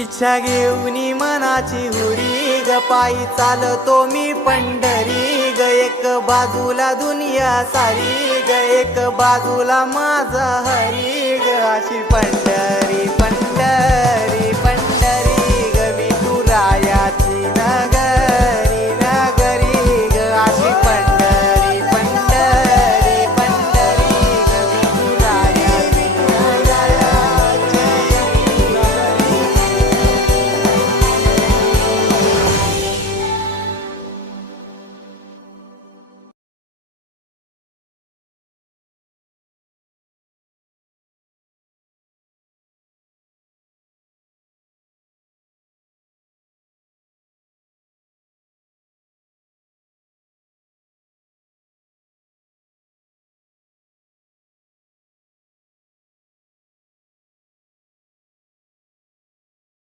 इच्छा घेऊन मनाची हुरी ग पायी चाल तो मी पंढरी ग एक बाजूला दुनिया सारी ग एक बाजूला माझा हरी ग अशी पंढरी